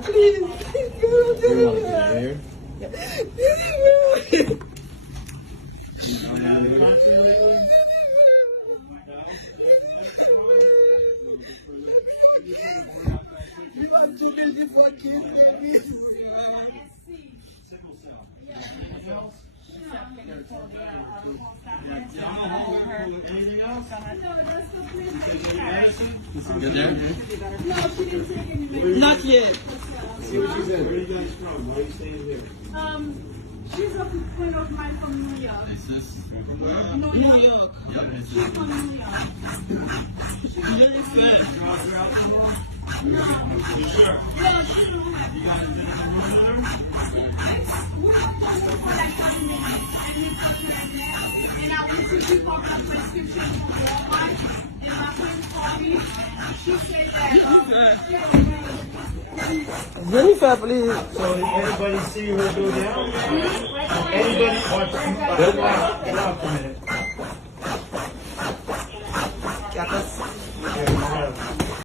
please. You have two beautiful kids, baby. Sickle cell. Anything else? I'm gonna hold her. Anything else? No, that's the place that Take she any had. medicine? Good there? No, she didn't take any medicine. Not yet. See what she said. Where are you guys from? Why are you staying here? She's a friend of mine from New York. Is this? From where? New York. Yep. She's from New York. Jennifer. Drugs or alcohol? No. You sure? No, she don't have. You guys been in the room with her? We went to room for like 30 minutes and we put her in there. And I went to pick up the prescription from Walmart. And my friend called me. She said that. Jennifer, please. So did anybody see her go down? Anybody watch? Get out a minute.